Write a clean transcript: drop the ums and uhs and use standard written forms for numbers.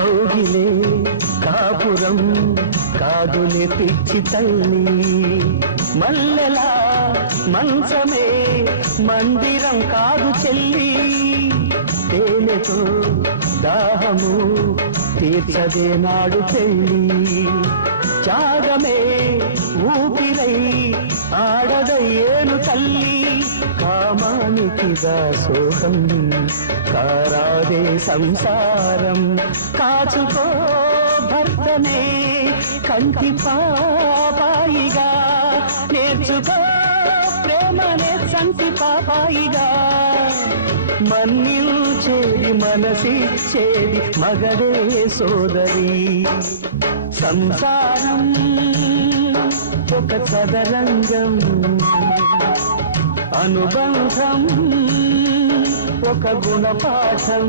కౌగిలే కాపురం కాదులే పిచ్చి తల్లి, మల్లెలా మంచమే మందిరం కాదు చెల్లి, తేనెతో దాహము తీర్చదే నాడు పెళ్ళి, త్యాగమే ఊపిరై ఆడదయ్యేను తల్లి, కామానికి దాసోహం కారాదే సంసారం, కాచుకో భర్తనే కంటి పాపాయిగా, నేర్చుకో ప్రేమనే సంటి పాపాయిగా, మన్నించేది మనసిచ్చేది మగడే సోదరి, సంసారం ఒక చదరంగం, అనుబంధం ఒక గుణపాఠం.